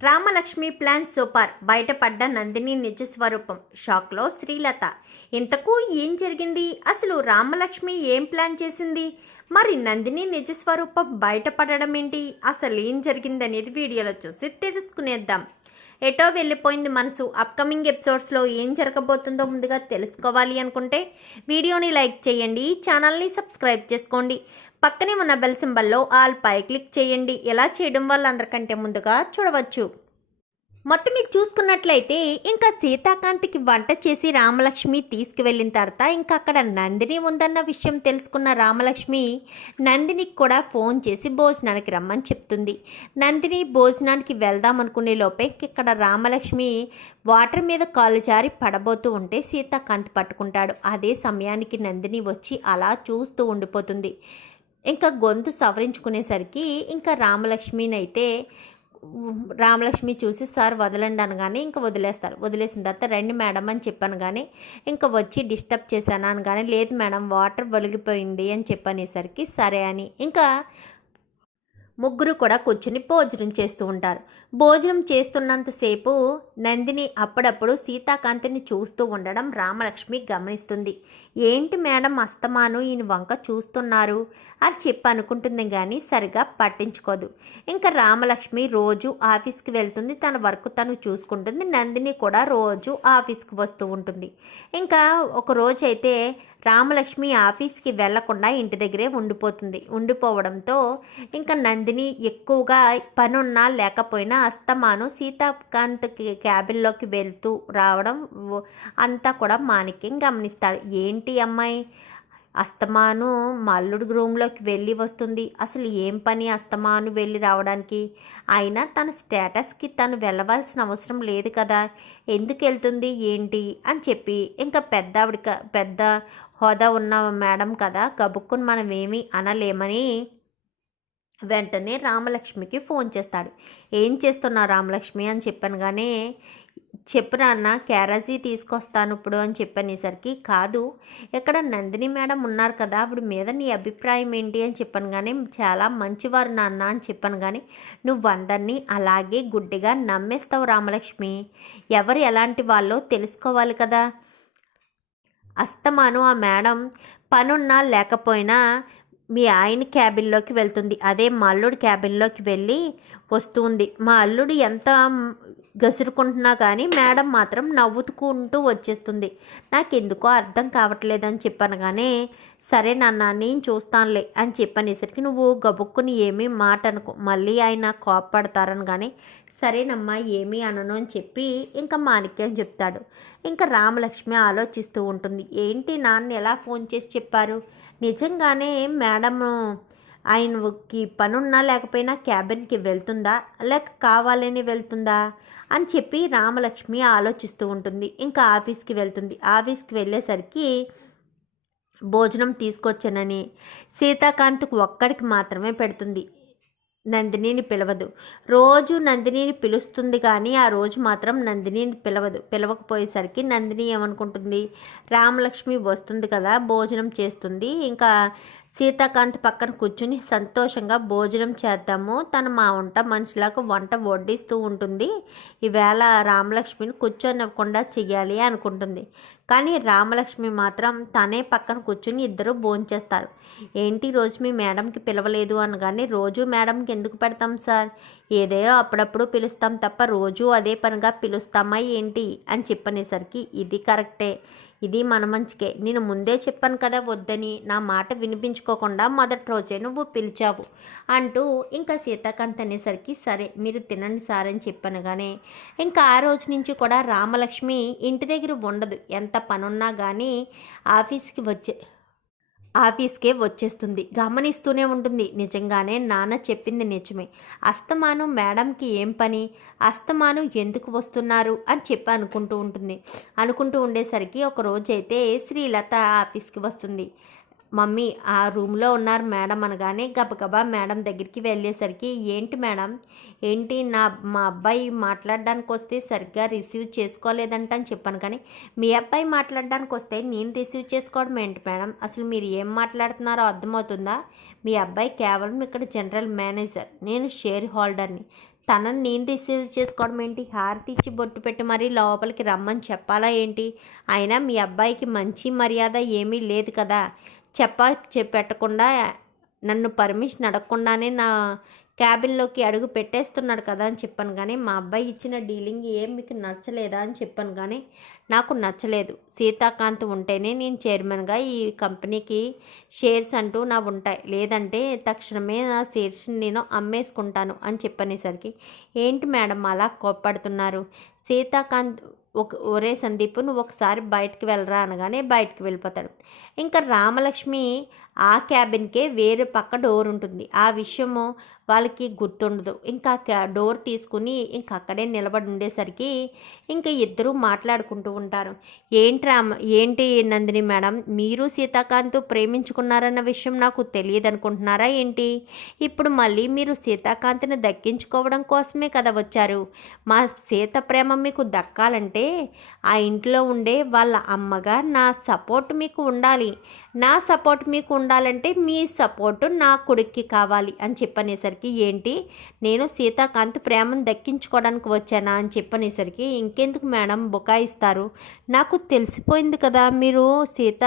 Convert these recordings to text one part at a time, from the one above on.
Ramalakshmi plan super, బయటపడ్డ నందిని నిజ స్వరూపం, షాక్లో శ్రీలత. ఇంతకు ఏం జరిగింది? అసలు రామలక్ష్మి ఏం ప్లాన్ చేసింది? మరి నందిని నిజ స్వరూపం బయటపడడం ఏంటి? అసలు ఏం జరిగింది అనేది వీడియోలో చూసి తెలుసుకునేద్దాం. ఎటో వెళ్ళిపోయింది మనసు. అప్కమింగ్ ఎపిసోడ్స్లో ఏం జరగబోతుందో ముందుగా తెలుసుకోవాలి అనుకుంటే వీడియోని లైక్ చేయండి, ఛానల్ని సబ్స్క్రైబ్ చేసుకోండి, పక్కనే ఉన్న బెల్ సింబల్లో ఆల్ పై క్లిక్ చేయండి. ఎలా చేయడం వల్ల అందరికంటే ముందుగా చూడవచ్చు. మొత్తం మీకు చూసుకున్నట్లయితే ఇంకా సీతాకాంత్కి వంట చేసి రామలక్ష్మి తీసుకువెళ్ళిన తర్వాత ఇంకా అక్కడ నందిని ఉందన్న విషయం తెలుసుకున్న రామలక్ష్మి నందినికి కూడా ఫోన్ చేసి భోజనానికి రమ్మని చెప్తుంది. నందిని భోజనానికి వెళ్దాం అనుకునే లోపే ఇక్కడ రామలక్ష్మి వాటర్ మీద కాలు జారి పడబోతూ ఉంటే సీతాకాంత్ పట్టుకుంటాడు. అదే సమయానికి నందిని వచ్చి అలా చూస్తూ ఉండిపోతుంది. ఇంకా గొంతు సవరించుకునేసరికి ఇంకా రామలక్ష్మి చూసి సార్ వదలండి అనగానే ఇంకా వదిలేస్తారు. వదిలేసిన తర్వాత రండి మేడం అని చెప్పాను కానీ ఇంకా వచ్చి డిస్టర్బ్ చేశాను అనగానే లేదు మేడం వాటర్ ఒలిగిపోయింది అని చెప్పనేసరికి సరే అని ఇంకా ముగ్గురు కూడా కూర్చుని భోజనం చేస్తూ ఉంటారు. భోజనం చేస్తున్నంతసేపు నందిని అప్పుడప్పుడు సీతాకాంత్ని చూస్తూ ఉండడం రామలక్ష్మి గమనిస్తుంది. ఏంటి మేడం అస్తమాను ఈయన వంక చూస్తున్నారు అని చెప్పి అనుకుంటుంది కానీ సరిగా పట్టించుకోదు. ఇంకా రామలక్ష్మి రోజు ఆఫీస్కి వెళ్తుంది, తన వర్క్ తను చూసుకుంటుంది. నందిని కూడా రోజు ఆఫీస్కి వస్తూ ఉంటుంది. ఇంకా ఒక రోజు అయితే రామలక్ష్మి ఆఫీస్కి వెళ్లకుండా ఇంటి దగ్గరే ఉండిపోవడంతో ఇంకా నందిని ఎక్కువగా పనున్నా లేకపోయినా అస్తమాను సీతాకాంత్ క్యాబిన్లోకి వెళ్తూ రావడం అంతా కూడా మాణిక్యం గమనిస్తాడు. ఏంటి అమ్మాయి అస్తమాను మల్లుడు రూమ్లోకి వెళ్ళి వస్తుంది, అసలు ఏం పని అస్తమాను వెళ్ళి రావడానికి? అయినా తన స్టేటస్కి తను వెళ్ళవలసిన అవసరం లేదు కదా, ఎందుకు వెళ్తుంది ఏంటి అని చెప్పి ఇంకా పెద్ద హోదా ఉన్న మేడం కదా, గబుక్కుని మనం ఏమీ అనలేమని వెంటనే రామలక్ష్మికి ఫోన్ చేస్తాడు. ఏం చేస్తున్నా రామలక్ష్మి అని చెప్పానుగానే చెప్పు నాన్న క్యారేజీ తీసుకొస్తాను ఇప్పుడు అని చెప్పనేసరికి కాదు ఇక్కడ నందిని మేడం ఉన్నారు కదా ఆవిడ మీద నీ అభిప్రాయం ఏంటి అని చెప్పాను కానీ చాలా మంచివారు నాన్న అని చెప్పాను కానీ నువ్వు అందరినీ అలాగే గుడ్డిగా నమ్మేస్తావు రామలక్ష్మి, ఎవరు ఎలాంటి వాళ్ళో తెలుసుకోవాలి కదా. అస్తమాను ఆ మేడం పనున్నా లేకపోయినా మీ ఆయన క్యాబిన్లోకి వెళ్తుంది, అదే మా అల్లుడు క్యాబిన్లోకి వెళ్ళి వస్తుంది. మా అల్లుడు ఎంత గసురుకుంటున్నా కానీ మేడం మాత్రం నవ్వుతుకుంటూ వచ్చేస్తుంది. నాకెందుకో అర్థం కావట్లేదని చెప్పాను కానీ సరే నాన్న నేను చూస్తానులే అని చెప్పనేసరికి నువ్వు గబుక్కుని ఏమీ మాట అనుకో, మళ్ళీ ఆయన కోపపడతారని కానీ సరేనమ్మా ఏమీ అనను అని చెప్పి ఇంకా మాణిక్యం చెప్తాడు. ఇంకా రామలక్ష్మి ఆలోచిస్తూ ఉంటుంది. ఏంటి నాన్న ఎలా ఫోన్ చేసి చెప్పారు, నిజంగానే మేడము ఆయనకి పనున్నా లేకపోయినా క్యాబిన్కి వెళ్తుందా లేక కావాలని వెళ్తుందా అని చెప్పి రామలక్ష్మి ఆలోచిస్తూ ఉంటుంది. ఇంకా ఆఫీస్కి వెళ్తుంది. ఆఫీస్కి వెళ్ళేసరికి భోజనం తీసుకొచ్చానని సీతాకాంత్కు ఒక్కడికి మాత్రమే పెడుతుంది, నందినిని పిలవదు. రోజు నందినిని పిలుస్తుంది కానీ ఆ రోజు మాత్రం నందినిని పిలవకపోయేసరికి నందిని ఏమనుకుంటుంది, రామలక్ష్మి వస్తుంది కదా భోజనం చేస్తుంది, ఇంకా సీతాకాంత్ పక్కన కూర్చుని సంతోషంగా భోజనం చేద్దాము, తను మా వంట మనిషిలాగా వంట వడ్డిస్తూ ఉంటుంది, ఈవేళ రామలక్ష్మిని కూర్చొనివ్వకుండా చెయ్యాలి అనుకుంటుంది. కానీ రామలక్ష్మి మాత్రం తనే పక్కన కూర్చుని ఇద్దరు భోంచేస్తారు. ఏంటి రోజు మీ మేడంకి పిలవలేదు అనగానే రోజు మేడంకి ఎందుకు పెడతాం సార్, ఏదో అప్పుడప్పుడు పిలుస్తాం తప్ప రోజు అదే పనిగా పిలుస్తామా ఏంటి అని చెప్పనేసరికి ఇది కరెక్టే, ఇది మన మంచికే, నేను ముందే చెప్పాను కదా వద్దని, నా మాట వినిపించుకోకుండా మొదటి రోజే నువ్వు పిలిచావు అంటూ ఇంకా సీతాకాంత్ అనేసరికి సరే మీరు తినండి సార్ అని చెప్పాను కానీ ఇంకా ఆ రోజు నుంచి కూడా రామలక్ష్మి ఇంటి దగ్గర ఉండదు. ఎంత పనున్నా కానీ ఆఫీస్కే వచ్చేస్తుంది. గమనిస్తూనే ఉంటుంది. నిజంగానే నాన్న చెప్పింది నిజమే, అస్తమాను మేడంకి ఏం పని, అస్తమాను ఎందుకు వస్తున్నారు అని చెప్పి అనుకుంటూ ఉండేసరికి ఒక రోజైతే శ్రీలత ఆఫీస్కి వస్తుంది. మమ్మీ ఆ రూమ్లో ఉన్నారు మేడం అనగానే గబగబా మేడం దగ్గరికి వెళ్ళేసరికి ఏంటి మేడం ఏంటి మా అబ్బాయి మాట్లాడడానికి వస్తే సరిగ్గా రిసీవ్ చేసుకోలేదంట అని చెప్పాను కానీ మీ అబ్బాయి మాట్లాడడానికి వస్తే నేను రిసీవ్ చేసుకోవడం ఏంటి మేడం, అసలు మీరు ఏం మాట్లాడుతున్నారో అర్థమవుతుందా, మీ అబ్బాయి కేవలం ఇక్కడ జనరల్ మేనేజర్, నేను షేర్ హోల్డర్ని, తనని నేను రిసీవ్ చేసుకోవడం ఏంటి, హారతి ఇచ్చి బొట్టు పెట్టి మరీ లోపలికి రమ్మని చెప్పాలా ఏంటి? అయినా మీ అబ్బాయికి మంచి మర్యాద ఏమీ లేదు కదా, పెట్టకుండా నన్ను పర్మిషన్ అడగకుండానే నా క్యాబిన్లోకి అడుగు పెట్టేస్తున్నాడు కదా అని చెప్పాను. కానీ మా అబ్బాయి ఇచ్చిన డీలింగ్ ఏం మీకు నచ్చలేదా అని చెప్పాను. కానీ నాకు నచ్చలేదు. సీతాకాంత్ ఉంటేనే నేను చైర్మన్గా ఈ కంపెనీకి షేర్స్ అంటూ నా ఉంటాయి, లేదంటే తక్షణమే నా షేర్స్ని నేను అమ్మేసుకుంటాను అని చెప్పనేసరికి, ఏంటి మేడం అలా కోప్పడుతున్నారు? సీతాకాంత్ ఒరే సందీప్, నువ్వు ఒకసారి బయటికి వెళ్ళరా అనగానే బయటికి వెళ్ళిపోతాడు. ఇంకా రామలక్ష్మి ఆ క్యాబిన్కే వేరే పక్క డోర్ ఉంటుంది. ఆ విషయము వాళ్ళకి గుర్తుండదు. ఇంకా డోర్ తీసుకుని ఇంక అక్కడే నిలబడి ఉండేసరికి ఇంకా ఇద్దరు మాట్లాడుకుంటూ ఉంటారు. ఏంటి నందిని మేడం, మీరు సీతాకాంత్ ప్రేమించుకున్నారన్న విషయం నాకు తెలియదు అనుకుంటున్నారా ఏంటి? ఇప్పుడు మళ్ళీ మీరు సీతాకాంత్ని దక్కించుకోవడం కోసమే కదా వచ్చారు. మా సీత ప్రేమ మీకు దక్కాలంటే ఆ ఇంట్లో ఉండే వాళ్ళ అమ్మగా నా సపోర్ట్ మీకు ఉండాలి. నా సపోర్ట్ మీకు ఉండాలంటే మీ సపోర్టు నా కొడుక్కి కావాలి అని చెప్పనేసరికి, ఏంటి నేను సీతాకాంత్ ప్రేమను దక్కించుకోవడానికి వచ్చానా అని చెప్పనేసరికి, ఇంకెందుకు మేడం బుకాయిస్తారు, నాకు తెలిసిపోయింది కదా మీరు సీత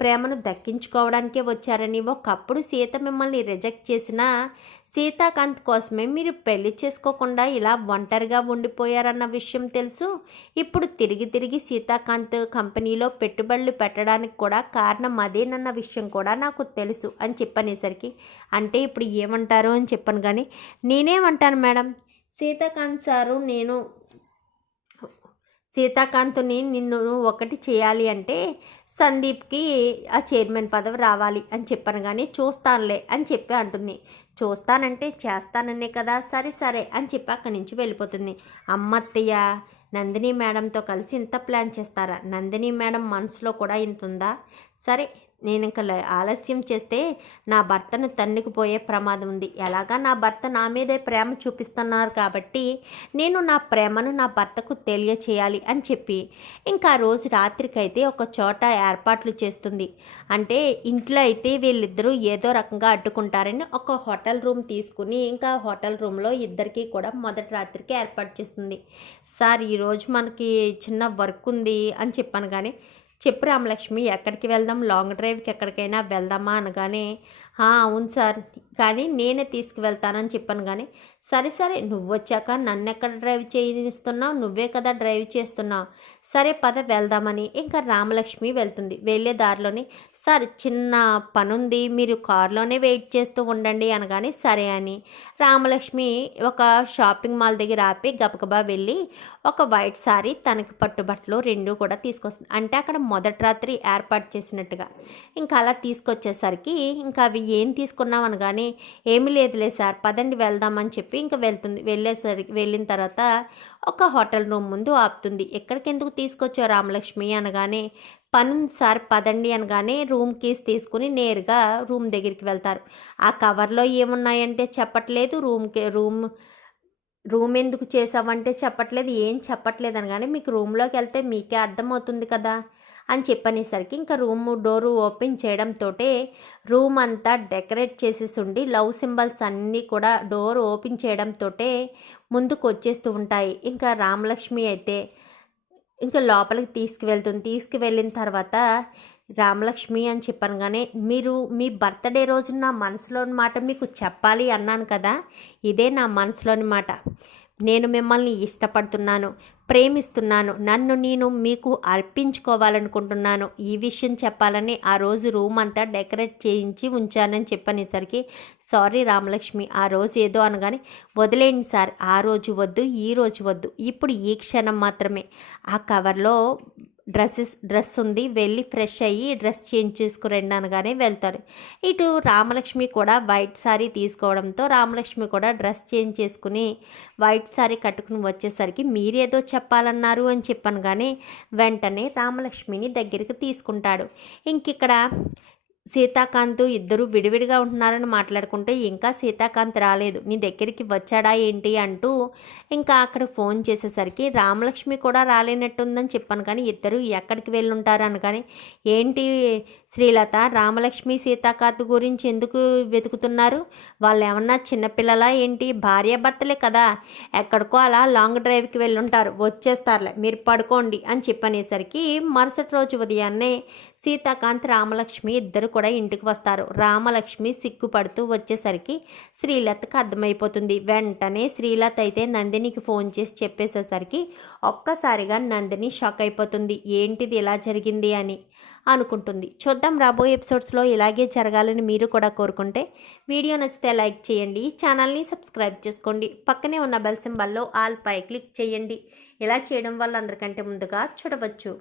ప్రేమను దక్కించుకోవడానికే వచ్చారని. ఒకప్పుడు సీత మిమ్మల్ని రిజెక్ట్ చేసిన సీతాకాంత్ కోసమే మీరు పెళ్లి చేసుకోకుండా ఇలా ఒంటరిగా ఉండిపోయారన్న విషయం తెలుసు. ఇప్పుడు తిరిగి సీతాకాంత్ కంపెనీలో పెట్టుబడులు పెట్టడానికి కూడా కారణం అదేనన్న విషయం కూడా నాకు తెలుసు అని చెప్పనేసరికి, అంటే ఇప్పుడు ఏమంటారు అని చెప్పాను. కానీ నేనేమంటాను మేడం, సీతాకాంత్ సారు, నేను సీతాకాంత్ని నిన్ను ఒకటి చేయాలి అంటే సందీప్కి ఆ చైర్మన్ పదవి రావాలి అని చెప్పాను. కానీ చూస్తానులే అని చెప్పి అంటుంది. చూస్తానంటే చేస్తాననే కదా, సరే అని చెప్పి అక్కడి నుంచి వెళ్ళిపోతుంది. అమ్మత్తయ్య, నందిని మేడంతో కలిసి ఇంత ప్లాన్ చేస్తారా? నందిని మేడం మనసులో కూడా ఇంత ఉందా? సరే, నేను ఇంకా ఆలస్యం చేస్తే నా భర్తను తన్నుకుపోయే ప్రమాదం ఉంది. ఎలాగా నా భర్త నా మీదే ప్రేమ చూపిస్తున్నారు కాబట్టి నేను నా ప్రేమను నా భర్తకు తెలియచేయాలి అని చెప్పి ఇంకా ఆ రోజు రాత్రికైతే ఒక చోట ఏర్పాట్లు చేస్తుంది. అంటే ఇంట్లో అయితే వీళ్ళిద్దరూ ఏదో రకంగా అడ్డుకుంటారని ఒక హోటల్ రూమ్ తీసుకుని ఇంకా హోటల్ రూమ్లో ఇద్దరికి కూడా మొదటి రాత్రికి ఏర్పాటు చేస్తుంది. సార్, ఈరోజు మనకి చిన్న వర్క్ ఉంది అని చెప్పాను. కానీ చెప్పు రామలక్ష్మి, ఎక్కడికి వెళ్దాం, లాంగ్ డ్రైవ్కి ఎక్కడికైనా వెళ్దామా అనగానే, అవును సార్, కానీ నేనే తీసుకువెళ్తానని చెప్పాను. కానీ సరే నువ్వు వచ్చాక నన్ను ఎక్కడ డ్రైవ్ చేయనిస్తున్నావు, నువ్వే కదా డ్రైవ్ చేస్తున్నావు, సరే పద వెళ్దామని ఇంకా రామలక్ష్మి వెళ్తుంది. వెళ్ళే దారిలోని, సార్ చిన్న పనుంది, మీరు కారులోనే వెయిట్ చేస్తూ ఉండండి అనగానే సరే అని రామలక్ష్మి ఒక షాపింగ్ మాల్ దగ్గర ఆపి గబగబా వెళ్ళి ఒక వైట్ సారీ, తనకి పట్టుబట్టలు రెండు కూడా తీసుకొస్తుంది. అంటే అక్కడ మొదటి రాత్రి ఏర్పాటు చేసినట్టుగా. ఇంకా అలా తీసుకొచ్చేసరికి ఇంకా అవి ఏం తీసుకున్నాం అనగానే, ఏమీ లేదులే సార్, పదండి వెళ్దామని చెప్పి ఇంకా వెళ్తుంది. వెళ్ళిన తర్వాత ఒక హోటల్ రూమ్ ముందు ఆపుతుంది. ఎక్కడికి ఎందుకు తీసుకొచ్చావు రామలక్ష్మి అనగానే, పనుంది సార్ పదండి అనగానే రూమ్ కీస్ తీసుకుని నేరుగా రూమ్ దగ్గరికి వెళ్తారు. ఆ కవర్లో ఏమున్నాయంటే చెప్పట్లేదు, రూమ్ ఎందుకు చేసావంటే చెప్పట్లేదు, ఏం చెప్పట్లేదు అనగానే, మీకు రూమ్లోకి వెళ్తే మీకే అర్థమవుతుంది కదా అని చెప్పనేసరికి ఇంకా రూమ్ డోరు ఓపెన్ చేయడంతో రూమ్ అంతా డెకరేట్ చేసేసి ఉండి లవ్ సింబల్స్ అన్నీ కూడా డోర్ ఓపెన్ చేయడంతో ముందుకు వచ్చేస్తూ ఉంటాయి. ఇంకా రామలక్ష్మి అయితే ఇంకా లోపలికి తీసుకువెళ్ళిన తర్వాత, రామలక్ష్మి అని చెప్పాను. కానీ మీరు మీ బర్త్డే రోజు నా మనసులోని మాట మీకు చెప్పాలి అన్నాను కదా, ఇదే నా మనసులోని మాట. నేను మిమ్మల్ని ఇష్టపడుతున్నాను, ప్రేమిస్తున్నాను, నన్ను నేను మీకు అర్పించుకోవాలనుకుంటున్నాను, ఈ విషయం చెప్పాలని ఆ రోజు రూమ్ అంతా డెకరేట్ చేయించి ఉంచానని చెప్పనేసరికి, సారీ రామలక్ష్మి, ఆ రోజు ఏదో అనగానే, వదిలేండి సార్, ఆ రోజు వద్దు, ఈ రోజు వద్దు, ఇప్పుడు ఈ క్షణం మాత్రమే. ఆ కవర్లో డ్రెస్ ఉంది, వెళ్ళి ఫ్రెష్ అయ్యి డ్రెస్ చేంజ్ చేసుకురండి అనగానే వెళ్తారు. ఇటు రామలక్ష్మి కూడా వైట్ శారీ తీసుకోవడంతో రామలక్ష్మి కూడా డ్రెస్ చేంజ్ చేసుకుని వైట్ శారీ కట్టుకుని వచ్చేసరికి, మీరేదో చెప్పాలన్నారు అని చెప్పాను. కానీ వెంటనే రామలక్ష్మిని దగ్గరికి తీసుకుంటాడు. ఇంకిక్కడ సీతాకాంత్ ఇద్దరు విడివిడిగా ఉంటున్నారని మాట్లాడుకుంటే, ఇంకా సీతాకాంత్ రాలేదు, నీ దగ్గరికి వచ్చాడా ఏంటి అంటూ ఇంకా అక్కడ ఫోన్ చేసేసరికి రామలక్ష్మి కూడా రాలేనట్టుందని చెప్పాను. కానీ ఇద్దరు ఎక్కడికి వెళ్ళుంటారు అనగానే, ఏంటి శ్రీలత, రామలక్ష్మి సీతాకాంత్ గురించి ఎందుకు వెతుకుతున్నారు, వాళ్ళు ఏమన్నా చిన్నపిల్లలా ఏంటి, భార్యాభర్తలే కదా, ఎక్కడికో అలా లాంగ్ డ్రైవ్కి వెళ్ళుంటారు, వచ్చేస్తారులే, మీరు పడుకోండి అని చెప్పనేసరికి మరుసటి రోజు ఉదయాన్నే సీతాకాంత్ రామలక్ష్మి ఇద్దరు కూడా ఇంటికి వస్తారు. రామలక్ష్మి సిగ్గుపడుతూ వచ్చేసరికి శ్రీలతకు అర్థమైపోతుంది. వెంటనే శ్రీలత అయితే నందినికి ఫోన్ చేసి చెప్పేసేసరికి ఒక్కసారిగా నందిని షాక్ అయిపోతుంది. ఏంటిది ఇలా జరిగింది అని అనుకుంటుంది. చూద్దాం రాబోయే ఎపిసోడ్స్లో ఇలాగే జరగాలని మీరు కూడా కోరుకుంటే వీడియో నచ్చితే లైక్ చేయండి, ఛానల్ని సబ్స్క్రైబ్ చేసుకోండి, పక్కనే ఉన్న బెల్ సింబల్లో ఆల్ పై క్లిక్ చేయండి. ఇలా చేయడం వల్ల అందరికంటే ముందుగా చూడవచ్చు.